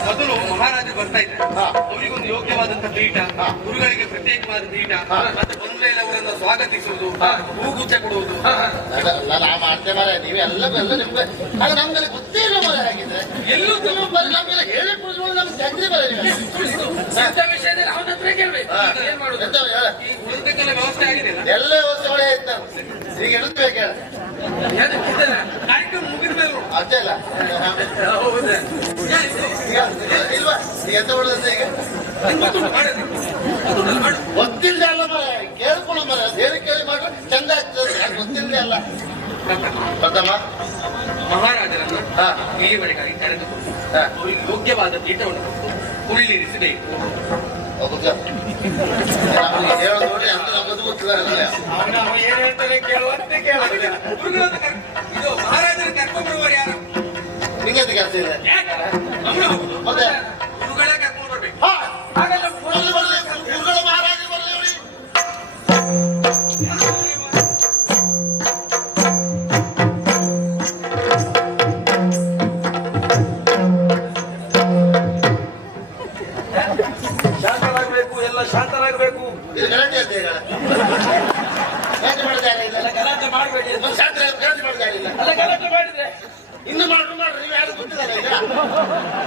ಮೊದಲು ಮಹಾರಾಜ ಬರ್ತಾ ಇದ್ದಾರೆ. ಅವರಿಗೊಂದು ಯೋಗ್ಯವಾದಂತ ಪೀಠ ಗುರುಗಳಿಗೆ ಪ್ರತ್ಯೇಕವಾದ ಪೀಠ ಮೇಲೆ ಅವರನ್ನು ಸ್ವಾಗತಿಸುವುದು ಹೂಗುಚ್ಚ ಕೊಡುವುದು. ಮಾರ ನೀವೆಲ್ಲ ಎಲ್ಲ ನಿಮ್ಗೆ ಆಗ ನಮ್ಗೆಲ್ಲ ಗೊತ್ತೇ ಇಲ್ಲ ಮರ ಹಾಗಿದ್ರೆ. ಎಲ್ಲೂ ನಮ್ಗೆಲ್ಲ ಹೇಳಿ ಕುಡಿದ್ರು ನಮ್ಗೆ ತೆಗ್ದಿ ಬರ ನೀವು. ಇಂಥ ವಿಷಯದಲ್ಲಿ ಅವನ ಹತ್ರ ಕೇಳ್ಬೇಕು. ಹಾ. ಈಗ ಏನ್ ಮಾಡುದು? ಎಂತ ಹೇಳ? ಈ ಉಳಿದಕ್ಕೆಲ್ಲ ವ್ಯವಸ್ಥೆ ಆಗಿದೆ ಎಲ್ಲ ವ್ಯವಸ್ಥೆ ಒಳ್ಳೆ ಆಯ್ತು ಈಗ ಎಡುತ್ತಬೇಕು ಹೇಳ? ಕಾರ್ಯಕ್ರಮ ಮುಗಿದ ಮೇಲೆ. ಅಷ್ಟೇ ಅಲ್ಲ. ಹೌದಾ? ಇಲ್ವಾ? ಎಂತ ಮಾಡುದಂತ ಈಗ? ನಿಮ್ಗೆ ಗೊತ್ತುಂಟು, ಮಾಡೋದು. ಗೊತ್ತುಂಟು, ಮಾಡು. ಗೊತ್ತಿಲ್ಲದೆ ಅಲ್ಲ ಮರ ಕೇಳಿ ಮಾಡ್ರೆ ಚಂದ ಆಗ್ತದೆ ಯಾಕೆ ಗೊತ್ತಿಲ್ಲದೆ ಅಲ್ಲ ಪ್ರಥಮ ಮಹಾರಾಜರನ್ನ ಹಾ. ಇಲ್ಲಿವರೆಗಾಗಿ ಕರೆದುಕೊಂಡು ಹಾ. ಅವರಿಗೆ ಯೋಗ್ಯವಾದ ಪೀಠವನ್ನು ಕೊಟ್ಟು ಕುಳ್ಳಿರಿಸಬೇಕು ಹೌದಾ ನಮಗೆ ಹೇಳೋದು ನೋಡಿ ಅಂತ ನಮ್ಮದು ಗೊತ್ತಿಲ್ಲ ಗುರುಗಳನ್ನ ಕರ್- ಇದು ಮಹಾರಾಜರ ಕರ್ಕೊಂಡು ಬರುವವರು ಯಾರು ನಿಂಗೆ ಕೆಲಸ ಇದೆ ಯಾಕೆ? ಅವ್ರು ಹೌದು. ಹೌದಾ? ಗುರುಗಳೇ ಕರ್ಕೊಂಡು ಬರ್ಬೇಕು ಹಾ ಹಾಗಲ್ಲ ಮಾಡಬೇಡಿ ಒಂದು ಶಾಸ್ತ್ರ ಯಾರಿಲ್ಲ ಎಲ್ಲ ಗಲಾಟೆ ಮಾಡಿದ್ರೆ ಇನ್ನು ಮಾಡ್ರು ಮಾಡ್ರಿ ನೀವು ಯಾರು ಈಗ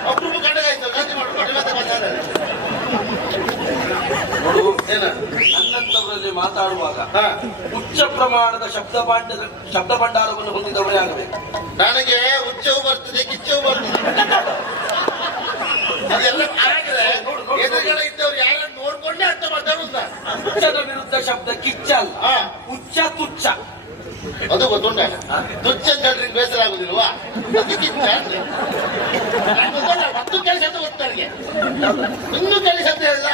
ಒಬ್ರು ಗಂಡಗಾಯ್ತು ಗಲಾಟೆ ಮಾಡ್ರು ನನ್ನಂತವರಲ್ಲಿ ಮಾತಾಡುವಾಗ ಉಚ್ಚ ಪ್ರಮಾಣದ ಶಬ್ದ ಭಾಂಡ ಶಬ್ದ ಭಂಡಾರವನ್ನು ಹೊಂದಿದವರೇ ಆಗಬೇಕು. ನನಗೆ ಉಚ್ಚವು ಬರ್ತದೆ, ಕಿಚ್ಚವು ಬರ್ತದೆ. ಅದೆಲ್ಲ ಎದುರುಗಡೆ ಇದ್ದವ್ರು ಯಾರನ್ನು ನೋಡ್ಕೊಂಡೇ ಅರ್ಥ ಉಚ್ಚದ ವಿರುದ್ಧ ಶಬ್ದ ಕಿಚ್ಚ ಅಲ್ಲ ಹಾ. ಉಚ್ಚ ತುಚ್ಚ. ಅದು ಗೊತ್ತುಂಟ? ತುಚ್ಚ ಅಂತ ಹೇಳಿದ್ರೆ ಬೇಸರ ಆಗುದಿಲ್ವಾ? ಅದು ಕಿಚ್ಚ ಅಂದ್ರೆ. ನಂಗೆ ಗೊತ್ತಲ್ಲ, ಹತ್ತು ಕೆಲಸ ಅಂತ ಗೊತ್ತು ನನಗೆ. ಇನ್ನೂ ಕೆಲಸ ಅಂತ ಹೇಳಿದ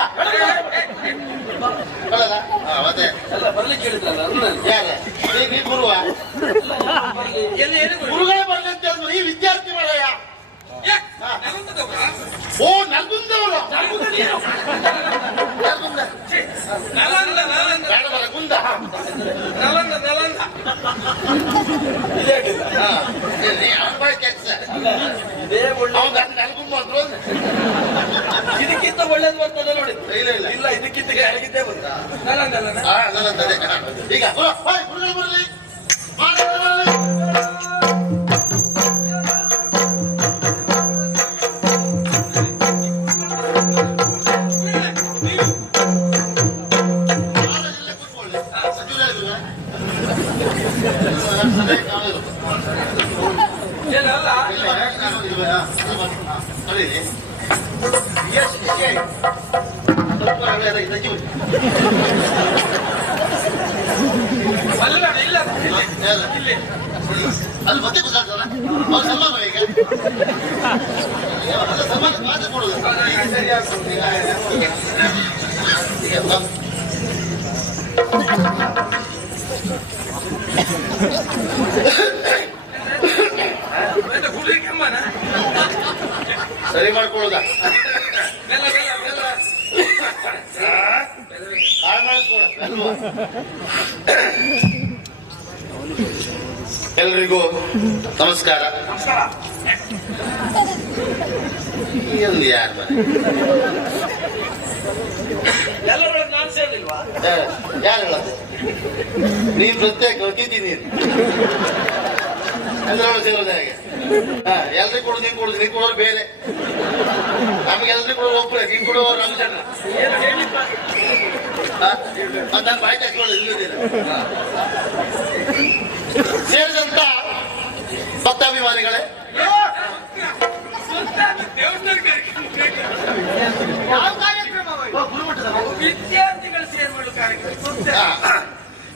ಹಾ ಮತ್ತೆ? ಎಲ್ಲ ಬರ್ಲಿಕ್ಕೆ ಹೇಳಿದ್ರಲ್ಲ. ಯಾರ ನೀ ನೀ ಗುರುವ ಎಲ್ಲ ಯಾರು ಬರ್ಲಿ? ಎಲ್ಲಿ ಏನು ಗುರು? ಗುರುಗಳೇ ಬರ್ಲಿ ಅಂತ ಹೇಳಿದ್ರು ಈ ವಿದ್ಯಾರ್ಥಿ ಮರಯ್ಯ ಏ, ನಲಂದದವ್ರಾ? ಓ ನಲ್ಗುಂದವರು ನಲ್ಗುಂದ ನಲಂದ ನಲಂದ ಬೇಡ ಬರ ಗುಂದ ನಲಂದ ನಲಂದ ಇದೇ ಆಗಿಲ್ಲ. ಹಾ ನೀ ಅವನ ಬಾಯಿ ಕೆಲಸ ಇದೇ ಒಳ್ಳೆ ಅವನ ನಲ್ಗುಂದ ಅಂದ್ರು ಅಂದ್ರೆ. ಇದಕ್ಕಿಂತ ಒಳ್ಳೇದು ಬರ್ತದೆ ನೋಡಿ. ಇಲ್ಲ ಇಲ್ಲ. ಇಲ್ಲ ಇದಕ್ಕಿಂತ ಕೆಳಗಿದ್ದೇ ನಲಂದ ಈಗ. ಬರ್ಲಿ ಅಲ್ಲ, ಮತ್ತೆ ಗೊತ್ತಾಗ್ತಲ್ಲ ಅವ್ರು ಸಲ್ಮಾನ್ ಈಗ ಸಲ್ಮಾನ್ ಕೊಡುದು ಸರಿ ಮಾಡ್ಕೊಳ್ಳೋದ. ಹಾಳು ಎಲ್ರಿಗೂ ನಮಸ್ಕಾರ. ಎಲ್ಲಿ ಯಾರು ಯಾರು ಹೇಳದು? ನೀನ್ ಪ್ರತ್ಯೇಕ ಹೋಗಿದ್ದೀನಿ ನೀನು. ಎಲ್ಲರೊಳಗೆ ಸೇರೋದು ಹೇಗೆ? ಹಾ ಎಲ್ರಿಗೂ ಕೊಡೋದು ನೀನ್ ಕೊಡೋದು ನೀನ್ ಕೊಡೋರು ಬೇರೆ. ನಮ್ಗೆ ಎಲ್ರಿಗೂ ಕೊಡೋರು ಒಬ್ಬರೇ ನೀನ್ ಕೊಡುವವರು ನಮ್ಮ ಜನ. ನಾನು ಬಾಯಿ ಇಲ್ಲದಿಲ್ಲ ಸೇರಿದಂತ ಭಕ್ತಾಭಿಮಾನಿಗಳೇ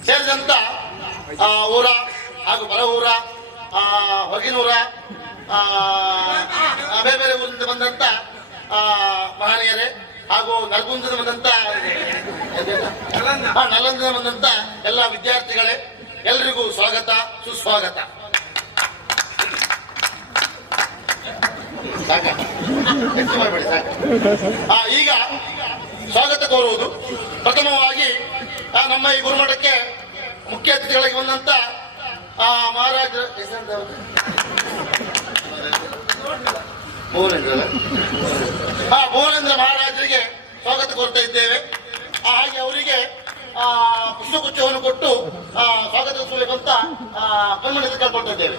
ಸೇರಿದಂತ ಊರ ಹಾಗೂ ಬರ ಊರ ಹೊರಗಿನೂರ ಬೇರೆ ಬೇರೆ ಊರಿಂದ ಬಂದಂತ ಮಹನೀಯರೇ ಹಾಗೂ ನಲ್ಗುಂದದ ಬಂದಂತ ನಲಂದದ ಬಂದಂತ ಎಲ್ಲ ವಿದ್ಯಾರ್ಥಿಗಳೇ. ಎಲ್ರಿಗೂ ಸ್ವಾಗತ ಸುಸ್ವಾಗತ. ಈಗ ಸ್ವಾಗತ ಕೋರುವುದು. ಪ್ರಥಮವಾಗಿ ನಮ್ಮ ಈ ಗುರುಮಠಕ್ಕೆ ಮುಖ್ಯ ಅತಿಥಿಗಳಿಗೆ ಬಂದಂತ ಆ, ಮಹಾರಾಜ? ಭುವನೇಂದ್ರ ಮಹಾರಾಜರಿಗೆ ಸ್ವಾಗತ ಕೋರ್ತಾ ಇದ್ದೇವೆ. ಆ, ಪುಷ್ಪಗುಚ್ಛವನ್ನು ಕೊಟ್ಟು ಆ, ಸ್ವಾಗತ ಅಂತ ಕಣ್ಮಣಿಯಿಂದ ಕೇಳ್ಕೊಳ್ತಾ ಇದ್ದೇವೆ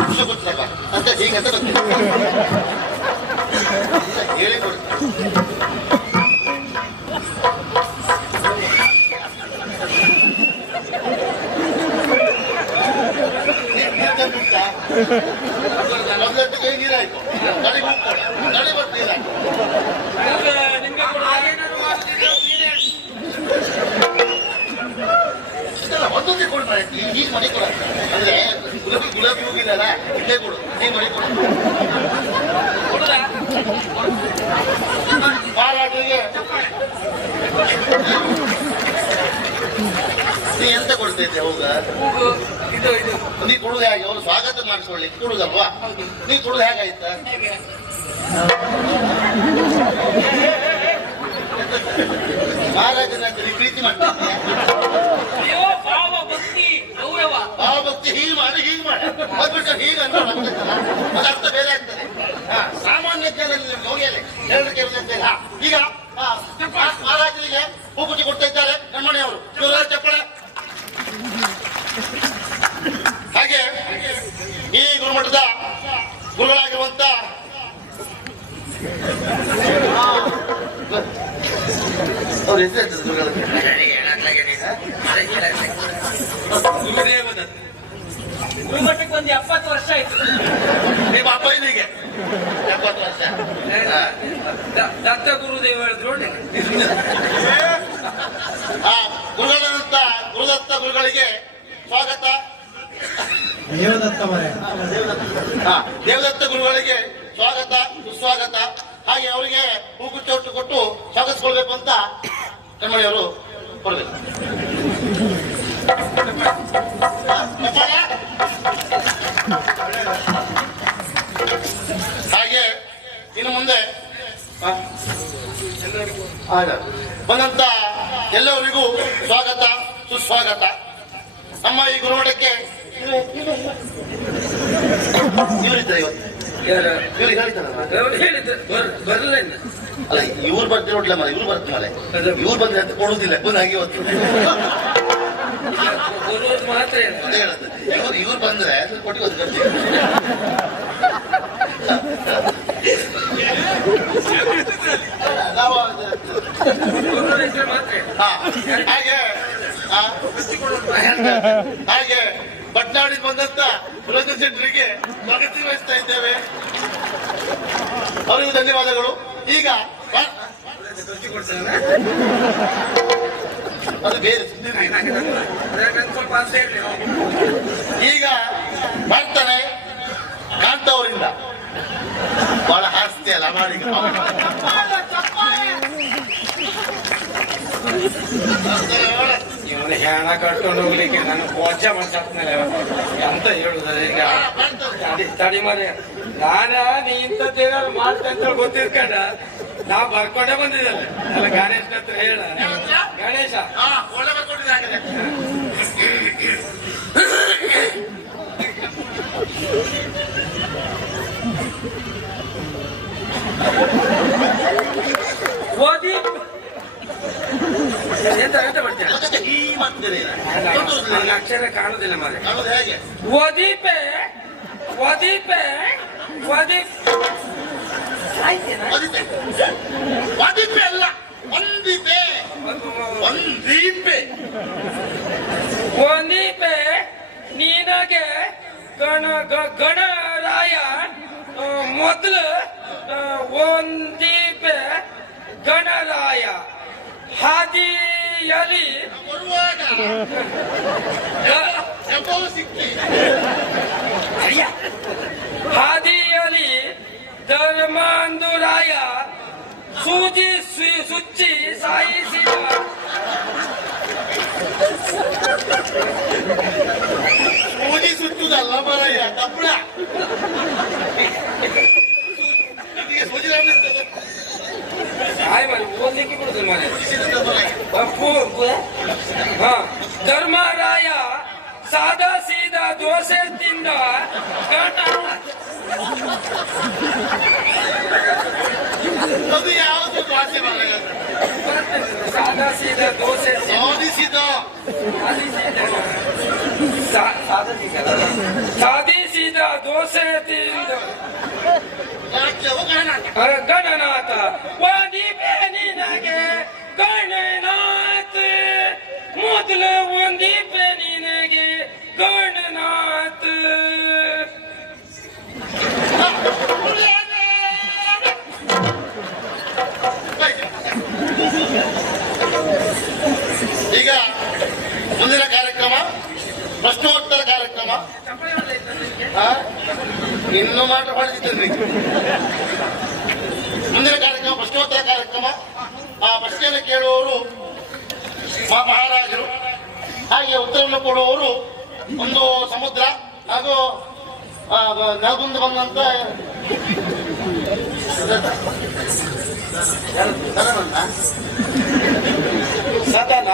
ಪುಷ್ಪಗುಚ್ಛ ಅಂತ ಹೀಗಂತ ಗೊತ್ತಿಲ್ಲ. ಹೇಳಿ ಕೊಡಿ ಮೊದಲತ್ತು ಕೈ ನೀರಾಯ್ತು. ನಡಿ ಹೋಗ್ಕೊಡ ನಡಿ ಬರ್ತು ನೀರಾಯ್ತು ನಿಮ್ಗೆ ಕೂಡ ಹಾಗೇನಾದ್ರು ಮಾಡುದಿದ್ರೆ ನೀನೇ ಇದೆಲ್ಲ ಒಂದೊಂದೇ ಕೊಡು ಮಾಡಿ ಈಗ ಮನೆ ಕೊಡ ಅಂದ್ರೆ ಗುಲಾಬಿ ಗುಲಾಬಿ ಹೋಗಿದಲ್ಲ ಇಲ್ಲೇ ನೀ ಎಂತ ಕೊಡ್ತಾ ಇದ್ದೆ ಹೌದ ಇದು ನೀ ಕೊಡುದು ಹೇಗೆ ಅವರು ಸ್ವಾಗತ ಮಾಡಿಸ್ಕೊಳ್ಳಿ ಕೊಡುದಲ್ವಾ. ನೀ ಕೊಡುದು ಹೇಗಾಯ್ತ ಹೇಗೆ ಮಹಾರಾಜನ ಪ್ರೀತಿ ಮಾಡ್ತಿದ್ದೆ ಅಯ್ಯೋ ಭಾವ ಭಕ್ತಿ ಗೌರವ ಆ ಭಕ್ತಿ ಹೀಗೆ ಮಾಡಿ ಹೀಗೆ ಮಾಡಿ ಅದ್ ಬಿಟ್ಟು ಹೀಗೆ ಅಂತ ನಮ್ಗೊತ್ತಲ್ಲ ಅದು ಬೇರೆ ಆಗ್ತದೆ. ಸಾಮಾನ್ಯ ಜನರಲ್ಲಿ ಕೆಲಸ ಅಂತೇಳಿ ಹಾ, ಈಗ ಮಹಾರಾಜರಿಗೆ ಹೂಗುಚ್ಚಿ ಕೊಡ್ತಾ ಇದ್ದಾರೆ ಕಣ್ಮಣಿಯವರು ಜೋರಾದ ಚಪ್ಪಳೆ. ಹಾಗೆ ಈ ಗುರುಮಠದ ಗುರುಗಳಾಗಿರುವಂತ ಅವ್ರ ಹೆಸರು ಗುರುಗಳಿಗೆ ಗುರುಮಠಕ್ಕೆ ಒಂದು ಎಪ್ಪತ್ತು ವರ್ಷ ಆಯ್ತು. ನಿಮ್ಮ ಅಪ್ಪ ಇಲ್ಲಿಗೆ? ಎಪ್ಪತ್ತು ವರ್ಷ. ದತ್ತ ಗುರುದೇವ್ ಹೇಳಿದ್ರು ಗುರುದತ್ತ ಆ ಗುರುಗಳಂತ ಗುರುದತ್ತ ಗುರುಗಳಿಗೆ ಸ್ವಾಗತ. ದೇವದತ್ತ ದೇವದತ್ತ ಗುರುಗಳಿಗೆ ಸ್ವಾಗತ ಸುಸ್ವಾಗತ. ಹಾಗೆ ಅವರಿಗೆ ಹೂಗುಚ್ಚೊಟ್ಟು ಕೊಟ್ಟು ಸ್ವಾಗತಿಸ್ಕೊಳ್ಬೇಕು ಅಂತ ಕಣ್ಮಣಿಯವರು ಕೊಡಬೇಕು. ಇನ್ನು ಮುಂದೆ. ಬಂದಂತ ಎಲ್ಲರಿಗೂ ಸ್ವಾಗತ ಸುಸ್ವಾಗತ. ನಮ್ಮ ಈ ಗುರುಮಠಕ್ಕೆ ಇವರಿದ್ದಾರೆ ಇವತ್ತು. ಹೇಳಿದ್ದಾರಲ್ಲ? ಬರ್ಲಿಲ್ಲ. ಅಲ್ಲ ಇವ್ರು ಬರ್ತೀರ ನೋಡ್ಲ ಮನೆ ಇವ್ರು ಬರ್ತೀನಿ ಮನೆ ಇವ್ರು ಬಂದ್ರೆ ಅಂತ ಕೊಡುದಿಲ್ಲ ಹಾಗೆ ಇವತ್ತು. ಮಾತ್ರ ಇವ್ರು ಇವ್ರು ಬಂದ್ರೆ ಅದು ಕೊಟ್ಟು ಒಂದು ಹಾಗೆ ಹಾಗೆ ಪಟ್ನಾಡಿ ಬಂದಂತ ಬೃಹತ್ ಸೆಂಟ್ರಿಗೆ ಸ್ವಾಗತ ವಹಿಸ್ತಾ ಇದ್ದೇವೆ ಅವರಿಗೂ ಧನ್ಯವಾದಗಳು ಈಗ ಅದು ಬೇರೆ. ಈಗ ಬರ್ತಾನೆ ಕಾಂತವರಿಂದ ಬಹಳ ಹಾಸ್ಯ ಅಲ್ಲ ಮಾಡಿ ಇವನು ಹೆಣ ಕಟ್ಕೊಂಡು ಹೋಗ್ಲಿಕ್ಕೆ ನಾನು ಕೋಚ ಮಾಡ್ಸಾಕ್ಮೇಲೆ ಅಂತ ಹೇಳುದ ಈಗ? ತಡಿ ತಡಿ ಮರಿ ನಾನ ನೀ ಇಂಥದ್ದೇನಾದ್ರು ಮಾಡ್ತಾ ಅಂತ ಗೊತ್ತಿರ್ಕಂಡ ನಾ ಬರ್ಕೊಂಡೇ ಬಂದಿದ್ದಲ್ಲ ಅಲ್ಲ ಗಣೇಶನ ಹತ್ರ ಹೇಳ. ಗಣೇಶ. ಓದಿ ಎಂತ ಎಂತ ಮಾಡ್ತೀಯ? ನನ್ನ ಅಕ್ಷರ ಕಾಣುದಿಲ್ಲ ಮಾರೆ ಓದಿಪೆ ಓದಿ ಒದಿತೆ ಒದಿಪೆ ಅಲ್ಲ ಒಂದಿಪೆ. ಒಂದೀಪೆ. ಒಂದೀಪೆ ನೀನಗೆ ಗಣ ಗಣರಾಯ ಮೊದಲು ಒಂದೀಪೆ ಗಣರಾಯ ಹಾದಿಯಲ್ಲಿ ಬರುವಾಗ ಗ- ಎಬ್ಬೋ ಸಿಕ್ಕಿ ಹಾದಿಯಲ್ಲಿ ಧರ್ಮಾಂದುರಾಯ ಸೂಜಿ ಸು- ಸುಚ್ಚಿ ಸಾಯಿಸಿದ ಊದಿ ಸುತ್ತುದಲ್ಲ ಮರಯ್ಯ ತಪ್ಪಳ ಓದ್ಲಿಕ್ಕೆ ಬಿಡುದಿಲ್ಲ ಮನೆ ಬಿಸಿಲಿಂದ ದೂರ ಆಗಿ. ಅಪ್ಪು ಹಾ ಧರ್ಮರಾಯ ಸಾದಾ ಸೀದಾ ದೋಸೆ ತಿಂದ ಗಂಡ ಅದು ಯಾವುದು ಭಾಷೆ ಬರಲ್ಲ ಸಾದಾ ಸೀದಾ ದೋಸೆ ತಿಂದ ಸೋದಿಸಿದ ಸಾ- ಸಾದಾ ಸೀದಾ ಅಲ್ಲ. ಸಾದಿ ಸೀದಾ ದೋಸೆ ತಿಂದ ರಾಜ್ಯವು ಕರ್ನಾಟಕ ಅರ ಗಣನಾಥ ಒಂದಿಪೆ ನಿನಗೆ ಗಣನಾಥ ಮೊದಲು ಒಂದಿಪೆ ನಿನಗೆ ಗಣನಾಥ ಈಗ ಮುಂದಿನ ಕಾರ್ಯಕ್ರಮ ಪ್ರಶ್ನೋತ್ತರ ಕಾರ್ಯಕ್ರಮ? ಇನ್ನು ಮಾತ್ರ ಹೊಡೆದಿದ್ದೇನೆ. ಮುಂದಿನ ಕಾರ್ಯಕ್ರಮ, ಪ್ರಶ್ನೋತ್ತರ ಕಾರ್ಯಕ್ರಮ. ಆ ಪ್ರಶ್ನೆಯನ್ನು ಕೇಳುವವರು ಮಹಾ- ಮಹಾರಾಜರು ಹಾಗೆ ಉತ್ತರವನ್ನು ಕೊಡುವವರು ಒಂದು ಸಮುದ್ರ ಹಾಗೂ ಬ- ಬಂದಂತ ಸದನ. ಸದನ.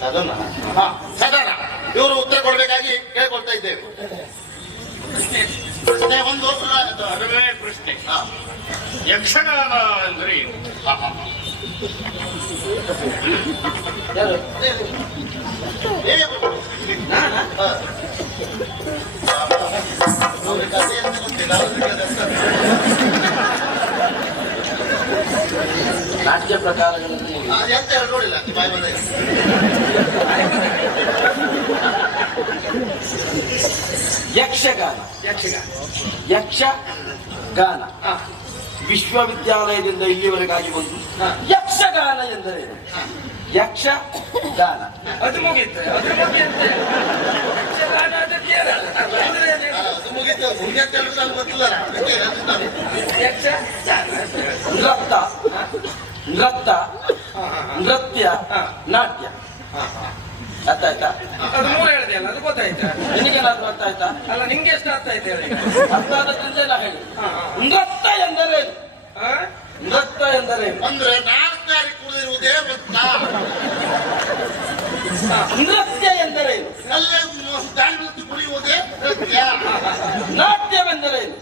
ಸದನ ಹಾ ಸದನ. ಇವರು ಉತ್ತರ ಕೊಡಬೇಕಾಗಿ ಕೇಳ್ಕೊಳ್ತಾ ಇದ್ದೇವೆ. ಪ್ರಶ್ನೆ ಒಂದು. ಪ್ರಶ್ನೆ. ಯಕ್ಷಗಾನ ಅಂದ್ರೆ ನಾಟ್ಯ ಪ್ರಕಾರಗಳಲ್ಲಿ ನೋಡಿಲ್ಲ ಯಕ್ಷಗಾನ. ಯಕ್ಷಗಾನ. ಯಕ್ಷಗಾನ. ವಿಶ್ವವಿದ್ಯಾಲಯದಿಂದ ಇಲ್ಲಿವರೆಗಾಗಿ ಬಂದು. ಯಕ್ಷಗಾನ ಎಂದರೆ ಯಕ್ಷ ಗಾನ ಮುಗೀತು ಅದು ಮುಗಿಯುತ್ತೆ ಯಕ್ಷಗಾನ? ಅದು ಹೇಳ್ತಿದ್ದಾರೆ. ಯಕ್ಷಗಾನ ನೃತ್ತ ನೃತ್ತ. ನೃತ್ಯ. ನಾಟ್ಯ. ಅರ್ಥ ಆಯ್ತಾ ಅದು ಮೂರು ಹೇಳಿದೆ ಅಲ್ಲ ಅದು ಗೊತ್ತಾಯ್ತಾ ನಿನಗೇನಾದ್ರೂ ಅರ್ಥ ಆಯ್ತಾ ಅಲ್ಲ ನಿಂಗೆ ಎಷ್ಟು ಅರ್ಥ ಆಯ್ತು ಹೇಳಿ ಅರ್ಥ ಆದದ್ರಿಂದ ನಾ ಹೇಳಿ. ನೃತ್ಯ ಎಂದರೆ ಹಾ? ನೃತ್ಯ ಎಂದರೆ ಅಂದ್ರೆ ನಾಲ್ಕು ಕುಡಿದಿರುವುದೇ ವೃತ್ತ ನೃತ್ಯ ಎಂದರೆ ವೃತ್ತಿ ಕುಡಿಯುವುದೇ ನೃತ್ಯ. ನಾಟ್ಯವೆಂದರೇನು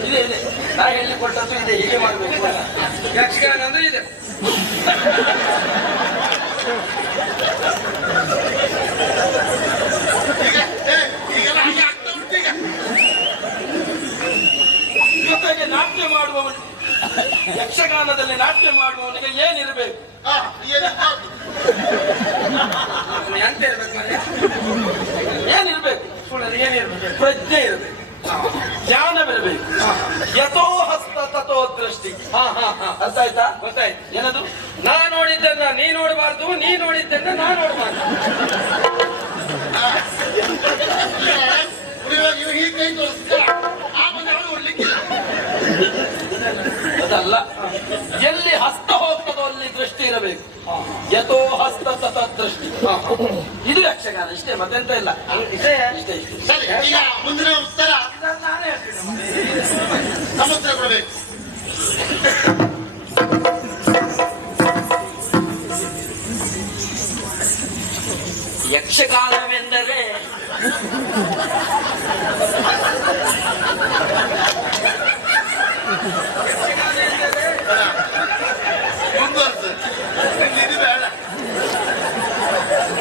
ಇದೆ ಇದೆ. ನಾ ಹೇಳಿ ಕೊಟ್ಟದ್ದು ಇದೆ ಹೀಗೆ ಮಾಡಬೇಕು. ಯಕ್ಷಗಾನ ಅಂದ್ರೆ ಇದೆ ಈಗ ಏ, ಈಗೆಲ್ಲ ಹಾಗೆ ಆಗ್ತಾ ಉಂಟು ಈಗ ಜೊತೆಗೆ ನಾಟ್ಯ ಮಾಡುವವನು ಯಕ್ಷಗಾನದಲ್ಲಿ ನಾಟ್ಯ ಮಾಡುವವನಿಗೆ ಏನಿರಬೇಕು? ಎಂತ ಇರ್ಬೇಕು? ಏನಿರ್ಬೇಕು? ಏನಿರ್ಬೇಕು? ಪ್ರಜ್ಞೆ ಇರಬೇಕು. ಜ್ಞಾನವಿರಬೇಕು ಯಥೋ ಹಸ್ತ ತಥೋ ದೃಷ್ಟಿ. ಹಾ ಹಾ ಹಾ. ಅರ್ಥ ಆಯ್ತಾ ಗೊತ್ತಾಯ್ತು. ಏನದು? ನಾ ನೋಡಿದ್ದನ್ನ ನೀ ನೋಡಬಾರ್ದು ನೀ ನೋಡಿದ್ದನ್ನ ನಾ ನೋಡಬಾರ್ದು ಕುಡಿಯುವಾಗ ಇವ್ರು ಹೀಗೆ ಕೈ ತೋರಿಸ್ತಾರೆ ಆಮೇಲೆ ಅವನು ನೋಡ್ಲಿಕ್ಕಿಲ್ಲ ಅದಲ್ಲ ಎಲ್ಲಿ ಹಸ್ತ ಹೋಗ್ತದೋ ಅಲ್ಲಿ ದೃಷ್ಟಿ ಇರಬೇಕು ಯಥೋ ಹಸ್ತ ತಥ ದೃಷ್ಟಿ ಇದು ಯಕ್ಷಗಾನ ಇಷ್ಟೇ ಮತ್ತೆಂತ ಇಲ್ಲ. ಇಷ್ಟೇ ಇಷ್ಟೇ ಇಷ್ಟೇ. ಸರಿ ಈಗ ಮುಂದಿನ ಉತ್ತರ. ನಾನೇ ಹೇಳ್ತೀನಿ ಸಮುದ್ರ ಕೊಡಬೇಕು ಯಕ್ಷಗಾನವೆಂದರೆ ಮುಂದುವರ್ಸು ನಿಮ್ಗೆ ಇದು ಬೇಡ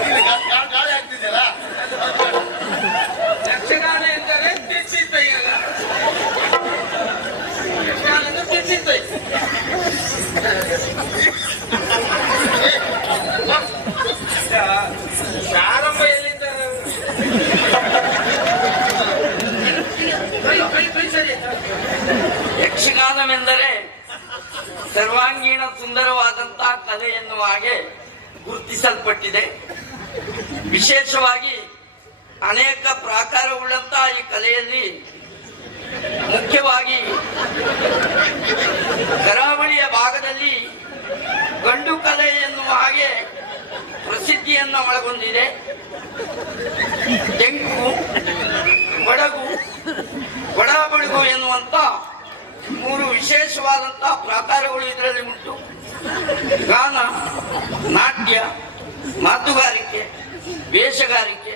ಇಲ್ಲಿ ಗಾ- ಗಾ- ಗಾಳಿ ಆಗ್ತಿದೆಯಲ್ಲ ಅದು ಬೇಡ. ಯಕ್ಷಗಾನ ಎಂದರೆ ತಿಚ್ಚಿತ್ತೈ ಅಲ್ಲ ಯಕ್ಷಗಾನ ಅಂದ್ರೆ ತಿಚ್ಚಿತ್ತೈ ಪ್ರಾರಂಭ ಎಲ್ಲಿಂದ ಅಯ್ಯೋ, ಕೈ ಕೈ ಸರಿ ಆಯ್ತಾ? ಯಕ್ಷಗಾನವೆಂದರೆ ಸರ್ವಾಂಗೀಣ ಸುಂದರವಾದಂತಹ ಕಲೆ ಎನ್ನುವ ಹಾಗೆ ಗುರುತಿಸಲ್ಪಟ್ಟಿದೆ ವಿಶೇಷವಾಗಿ ಅನೇಕ ಪ್ರಾಕಾರವುಳ್ಳಂತಹ ಈ ಕಲೆಯಲ್ಲಿ ಮುಖ್ಯವಾಗಿ ಕರಾವಳಿಯ ಭಾಗದಲ್ಲಿ ಗಂಡು ಕಲೆ ಎನ್ನುವ ಹಾಗೆ ಪ್ರಸಿದ್ಧಿಯನ್ನು ಒಳಗೊಂಡಿದೆ. ತೆಂಕು ಬಡಗು ಬಡಬಡುಗು ಎನ್ನುವಂತ ಮೂರು ವಿಶೇಷವಾದಂತಹ ಪ್ರಾಕಾರಗಳು ಇದರಲ್ಲಿ ಉಂಟು. ಗಾನ, ನಾಟ್ಯ, ಮಾತುಗಾರಿಕೆ. ವೇಷಗಾರಿಕೆ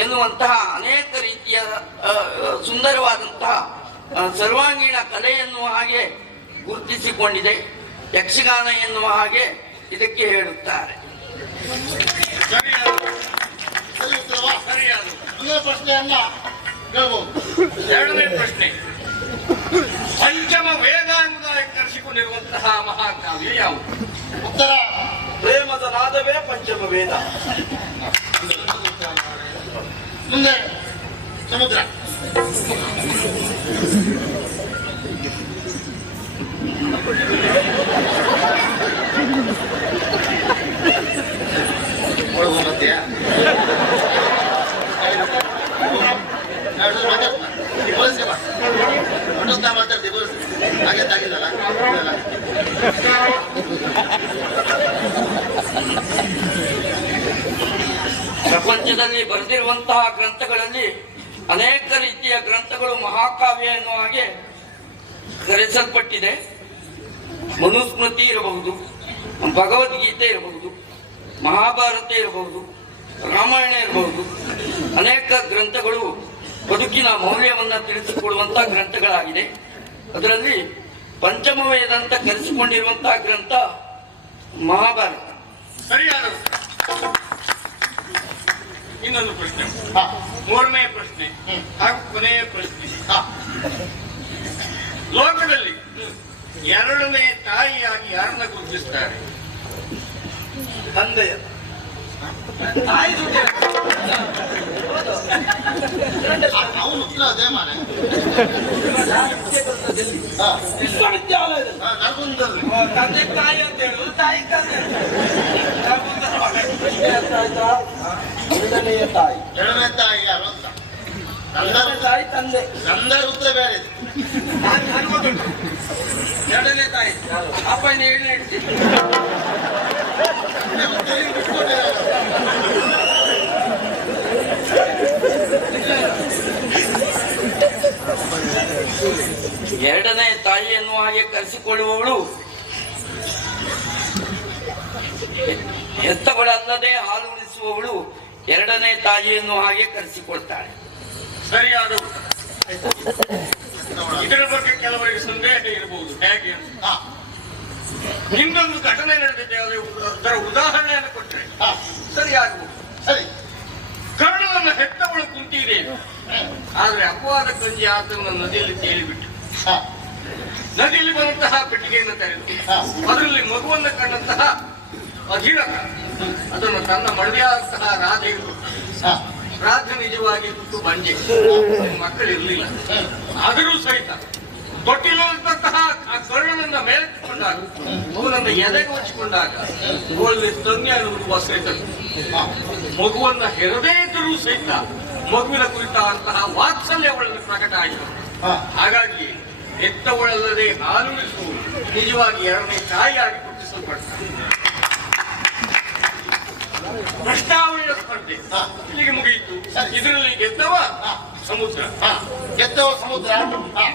ಎನ್ನುವಂತಹ ಅನೇಕ ರೀತಿಯ ಸುಂದರವಾದಂತಹ ಸರ್ವಾಂಗೀಣ ಕಲೆ ಎನ್ನುವ ಹಾಗೆ ಗುರುತಿಸಿಕೊಂಡಿದೆ. ಯಕ್ಷಗಾನ ಎನ್ನುವ ಹಾಗೆ ಇದಕ್ಕೆ ಹೇಳುತ್ತಾರೆ. ಎರಡನೇ ಪ್ರಶ್ನೆ. ಪಂಚಮ ವೇದ ಎಂಬುದಾಗಿ ಕರೆಸಿಕೊಂಡಿರುವಂತಹ ಮಹಾಕಾವ್ಯ ಯಾವುದು? ಉತ್ತರ ಪ್ರೇಮದ ನಾದವೇ ಪಂಚಮ ವೇದ. ಮುಂದೆ ಸಮುದ್ರ. ಒಳಗೆ ಬರ್ತೀಯಾ ಮಾತಾಡ್ತೀವಿ ಹಾಗೆ ತಾಗಿಲ್ಲಲ್ಲ ಇಲ್ಲ. ಪ್ರಪಂಚದಲ್ಲಿ ಬರೆದಿರುವಂತಹ ಗ್ರಂಥಗಳಲ್ಲಿ ಅನೇಕ ರೀತಿಯ ಗ್ರಂಥಗಳು ಮಹಾಕಾವ್ಯ ಎನ್ನುವ ಹಾಗೆ ಕರೆಸಲ್ಪಟ್ಟಿದೆ. ಮನುಸ್ಮೃತಿ ಇರಬಹುದು, ಭಗವದ್ಗೀತೆ ಇರಬಹುದು, ಮಹಾಭಾರತ ಇರಬಹುದು, ರಾಮಾಯಣ ಇರಬಹುದು. ಅನೇಕ ಗ್ರಂಥಗಳು ಬದುಕಿನ ಮೌಲ್ಯವನ್ನ ತಿಳಿಸಿಕೊಳ್ಳುವಂತಹ ಗ್ರಂಥಗಳಾಗಿದೆ. ಅದರಲ್ಲಿ ಪಂಚಮ ವೇದ ಅಂತ ಕರೆಸಿಕೊಂಡಿರುವಂತಹ ಗ್ರಂಥ ಮಹಾಭಾರತ. ಸರಿಯಾದ. ಇನ್ನೊಂದು ಪ್ರಶ್ನೆ. ಹಾ. ಮೂರನೇ ಪ್ರಶ್ನೆ. ಹಾಗೂ ಕೊನೆಯ ಪ್ರಶ್ನೆ. ಹಾ. ಲೋಕದಲ್ಲಿ ಎರಡನೇ ತಾಯಿಯಾಗಿ ಯಾರನ್ನ ಗುರುತಿಸ್ತಾರೆ? ತಂದೆಯ. ತಾಯಿ ಅವನು ಉತ್ತರ ಅದೇ ಮಾನೆ ಹಾ. ವಿಶ್ವವಿದ್ಯಾಲಯದಲ್ಲಿ. ತಂದೆ ತಾಯಿ ಅಂತ ಹೇಳುದು ತಾಯಿ ತಂದೆ ಎರಡನೆಯ ತಾಯಿ. ಎರಡನೇ ತಾಯಿ ಯಾರು ಅಂತ? ತಾಯಿ ತಂದೆ. ನನ್ನ ವೃತ್ತ ಬೇರೆ. ಎರಡನೇ ತಾಯಿ. ಅಪ್ಪ ಏಳನೇ ಬಿಟ್ಕೊಟ್ಟಿದ್ದಾರೆ. ಎರಡನೇ ತಾಯಿ ಎನ್ನುವ ಹಾಗೆ ಕರೆಸಿಕೊಳ್ಳುವವಳು ಎತ್ತಗಳಲ್ಲದೆ ಹಾಲು ಉಣಿಸುವವಳು ಎರಡನೇ ತಾಯಿಯನ್ನು ಹಾಗೆ ಕರೆಸಿಕೊಳ್ತಾಳೆ ಸರಿಯಾದ. ಇದರ ಬಗ್ಗೆ ಕೆಲವರಿಗೆ ಸಂದೇಹ ಇರಬಹುದು. ಹೇಗೆ ಅಂತ. ಹಾ. ಹಿಂದೊಂದು ಘಟನೆ ನಡೆದಿದೆ ಅದು ಅದರ ಉದಾಹರಣೆಯನ್ನು ಕೊಟ್ಟರೆ ಹಾ. ಸರಿಯಾಗಬಹುದು ಸರಿ. ಕರ್ಣವನ್ನು ಹೆತ್ತವಳು ಕುಂತಿದೆ ಆದ್ರೆ ಅಪವಾದ ಕಂಜಿ ಆತನ ನದಿಯಲ್ಲಿ ತೇಲಿಬಿಟ್ಟು ಹಾ. ನದಿಯಲ್ಲಿ ಬಂದಂತಹ ಪೆಟ್ಟಿಗೆಯನ್ನು ತೆರೆದು ಹಾ. ಅದರಲ್ಲಿ ಮಗುವನ್ನು ಕಂಡಂತಹ ಅಧೀರಕ ಅದನ್ನು ತನ್ನ ಮಡದಿಯಾದಂತಹ ರಾಧೆಗೆ ಕೊಟ್ಟು ಹಾ ರಾಧೆ ನಿಜವಾಗಿ ಹುಟ್ಟು ಬಂಜೆ ಮಕ್ಕಳಿರಲಿಲ್ಲ. ಆದರೂ ಸಹಿತ ತೊಟ್ಟಿಲಿರುವಂತಹ ಆ ಕರ್ಣನನ್ನ ಮೇಲೆತ್ತಿಕೊಂಡಾಗ, ಅವನನ್ನು ಎದೆಗೆ ಹಚ್ಚಿಕೊಂಡಾಗ ಅವಳಲ್ಲಿ ತನ್ಯ ಅನ್ನುವುದು ಸಹಿತ ಮಗುವನ್ನ ಹೆರದೇ ಇದ್ದರೂ ಸಹಿತ ಮಗುವಿನ ಕುರಿತಾದಂತಹ ವಾತ್ಸಲ್ಯ ಅವಳಲ್ಲಿ ಪ್ರಕಟ ಆಯಿತು. ಹಾಗಾಗಿ ಹೆತ್ತವಳಲ್ಲದೆ ಹಾಲುಣಿಸುವುದು ನಿಜವಾಗಿ ಎರಡನೇ ತಾಯಿಯಾಗಿ ಗುರುತಿಸಲ್ಪಡ್ತಾರೆ ಪ್ರಶ್ನಾವಳಿಯ ಸ್ಪರ್ಧೆ. ಇಲ್ಲಿಗೆ ಮುಗಿಯಿತು. ಇದರಲ್ಲಿ ಗೆದ್ದವ. ಸಮುದ್ರ ಹಾ ಗೆದ್ದವ ಸಮುದ್ರ ಹಾ